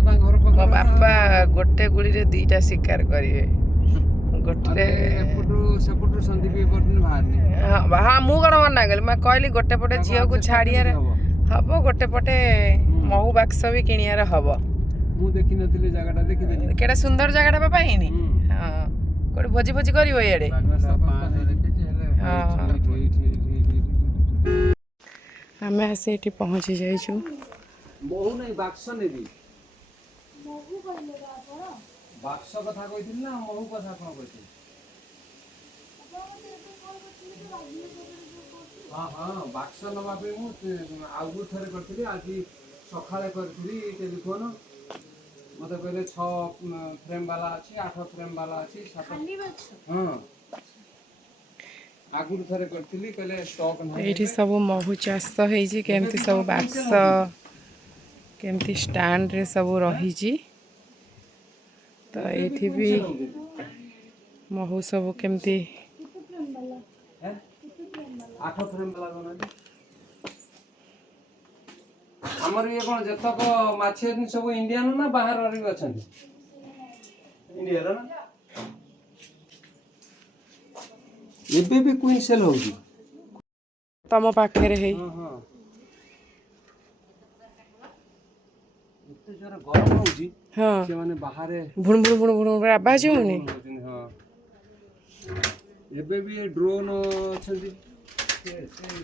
मो बापा गोटे गुड़ी रे दीटा शिकार करिवे गोटे हाँ मु कौन मना कली मैं कहली गोटे पटे झील को छाड़ियार हम गोटे पटे महू बाक्स भी किणियार हम केटा सुंदर जगह बापा ही हाँ कोटे भोजी भोजी कर आम आसी पहुँची जाइछु महू नहीं बाक्स नेबी बाक्स कथा कहिथिल ना महू कथा कोन कहिथिल हां हां बाक्स नबा पे मु आगु थरे करथिली आज सखाळे करथिली टेलीफोन मते कहले 6 फ्रेम वाला अछि 8 फ्रेम वाला अछि 7 खाली बाक्स हां आगु थरे करथिली कहले स्टॉक नै एठी सब महू चाष होई छी केमती सब बाक्स केमती स्टैंड रे सब रही छी तो ये भी महू सब केमती हमर ये कोन जतक माछी सब इंडियन ना बाहर रे अछन इंडिया रा एबे भी क्वीन सेल होगी तम पाखे रे हे हां हां एते जरा गरम होजी हां से माने बाहर भुण भुण भुण भुण आवाज होनी हां एबे भी ड्रोन छथि से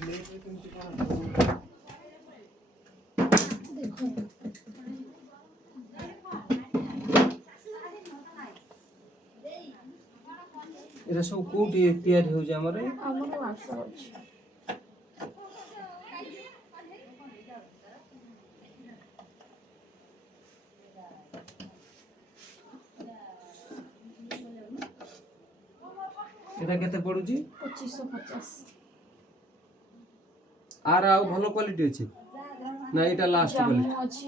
ले केमति कोन देखो एरा सब कोठी तैयारी हो जा हमरे वाक्स अछि एटा केते पडुची 2550 आर आ भलो क्वालिटी अछि ना एटा लास्ट क्वालिटी अछि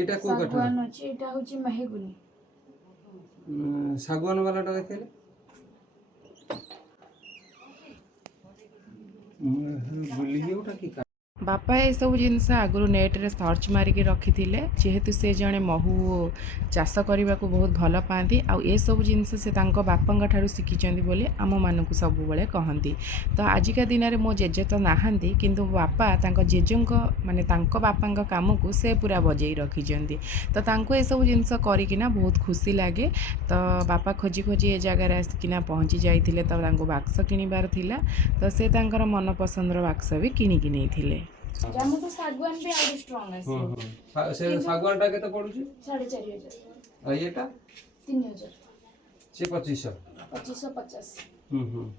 एटा को कठोर अछि एटा होची महेगुनी सागवान वालाटा देखेले बुलियोटा की बापा ये सब जिनस आगु नेट रे सर्च मारिक रखी जेहेतु से जड़े महू चाष करने को बहुत भल पाती आउ ये सब जिनस से बापा ठारू शिखिंट बोली आम मानक सब बेले कहती तो आजिका दिन में मो जेजे तो नहांती किंतु बापा जेजे माने बापा काम को से पूरा बजे रखिंट तो ये सब जिनस करना बहुत खुशी लगे तो बापा खोजी खोजी ए जगार आसिकिना पहुँची जाइए तो बाक्स किणवार थिला तो से मन पसंदर बाक्स भी किणिकी नहीं जामु तो सागवान भी आउट स्ट्रांग है से सागवान टा केते पडुची 4500 आ येटा 3000 से 2500 2550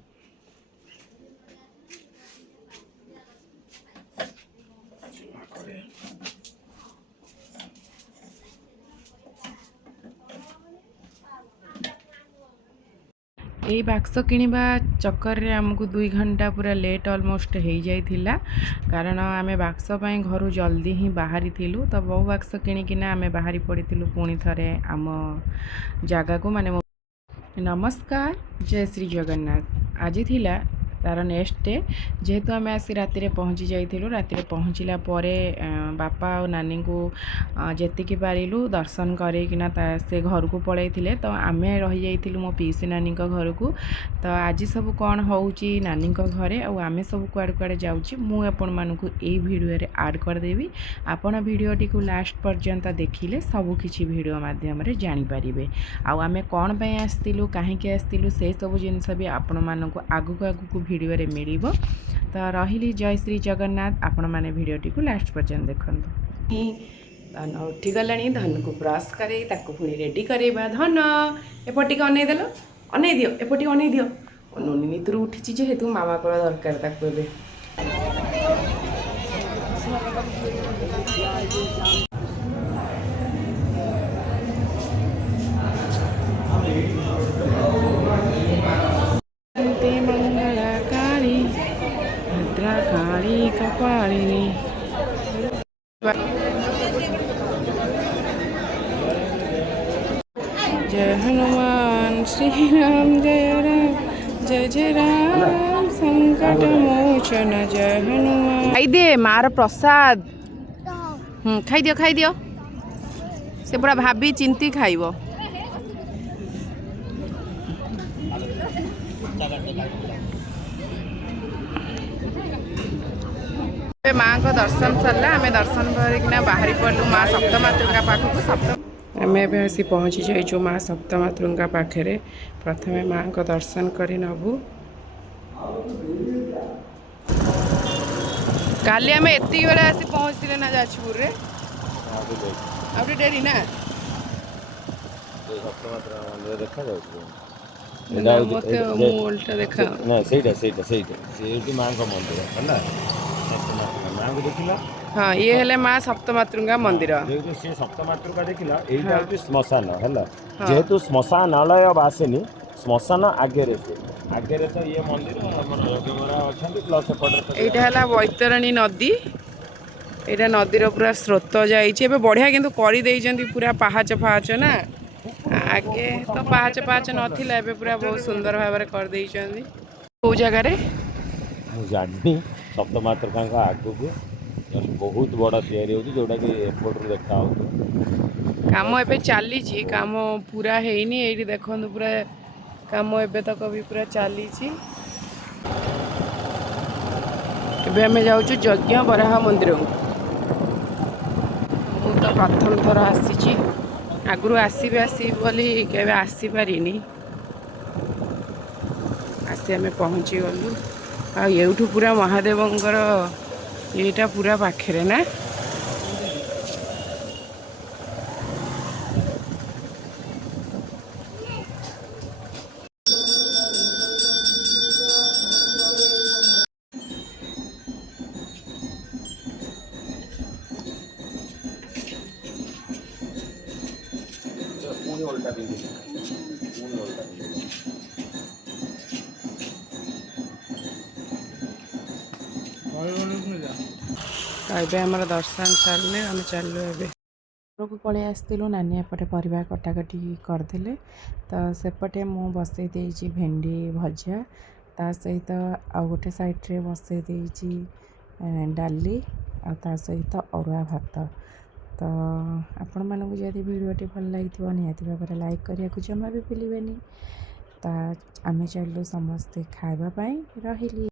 यही बाक्स किणवा चक्कर रे आमको 2 घंटा पूरा लेट ऑलमोस्ट हो जाइथिला कारण आमे बाक्स पई घर जल्दी ही बाहरी थिलु तो बहु बाक्स किणिकिना आमे बाहरी पड़िथिलु पुणी थरे आम जगह को माने नमस्कार जय श्री जगन्नाथ आज थिला तार नेक्स्ट डे जेहेतु आम आसी राति पहुँची जाइलु राति पहुँचला बापा और नानी को जेतिकी पारिलु दर्शन करेकिना से घर को पलैथिले तो आम रही जाइलु मो पीसी नानी घर को तो आज सब कौन होउची नानी घरे और आम सब कुआड़े कुआड़े जाउची मु आपण मानकु एई वीडियो रे ऐड कर देबी आपण वीडियो टी को लास्ट पर्यंत देखिले सब किछि वीडियो माध्यम रे जानि परिबे आउ आम कौन पे आस्तिलु काहेकि आस्तिलु से सब जिनस भी आपण मानकु आगु आगु वीडियो रे मिलिबो तो रहिली जय श्री जगन्नाथ आपण माने वीडियो टी को लास्ट पर्यंत देखंतु धन उठी गलानी धन को ब्रश करे ताको पुणी रेडी करेबा धन एपटी के अनै देलो अनै दियो एपटी अनै दियो अनुनी नितरु उठिची जेहेतु मामा को दरकार ताको एबे मंगला काली भद्रा काली कपालिनी जय हनुमान श्री राम जय राम जय जय राम संकट मोचन जय हनुमान खाई दे मार प्रसाद खाई दियो से पूरा भाभी चिंती खाइब। माँ को दर्शन सरला आम दर्शन करना बाहरी पड़ू माँ सप्तमातृका पाखक सप्त आम आसी पहुँची जाइचु माँ सप्तमातृका पाखे। प्रथमे माँ को दर्शन कर नबू। काली आम एति बेले आसी पहुँचते ना जाजपुर रे आउरी डेरी ना मत उल्टा देखा ना से माँ का मंदिर है माँ को देखिला। हाँ ये हेले माँ सप्तमातृका मंदिर से सप्तमातृका देखिला एटा होची श्मशान है जेहेतु श्मशानालय आसेनी श्मशान आगे तो ये मंदिर अच्छा प्लस एटा हला बैतरणी नदी एटा नदीर पूरा स्रोत जाइए बढ़िया किंतु कर देइचंदी पूरा पहाच पहाच ना आगे तो पहाच पहाच नथिला एबे पूरा बहुत सुंदर भाव कर देइचंदी। को जगह रे जानी सप्तमातृका आगु को बहुत बड़ा तैयारी होती जोटा कि एयरपोर्ट रू देखा हो काम एबे चली काम पूरा हैनी एठी देखंतु पूरा काम एबे तक भी पूरा चली एबे हमें जाऊँ यज्ञ बराह मंदिर मु तो प्रथम थर आसी आगु आसबी बोली केबे आसी पारिनी आसी आम पहुँची गलु आठू पूरा महादेवंकर येटा पूरा पाखे ना एबे हमारा दर्शन सारे आम चलू ए को पलि आसलु नानी एपटे परिवा कटाकटी करदे तो सेपटे मु बसई देइछि भेंडी भजा ता सहित आउ गोटे साइड्रे बसई देइछि डाली आ सहित अरुआ भात। तो आपण मानक जदि वीडियोटी भल लगी निहाती भाव लाइक करिया जमा भी भूलिबेनी। तो आम चलू समस्ते खाइबा पई रहिली।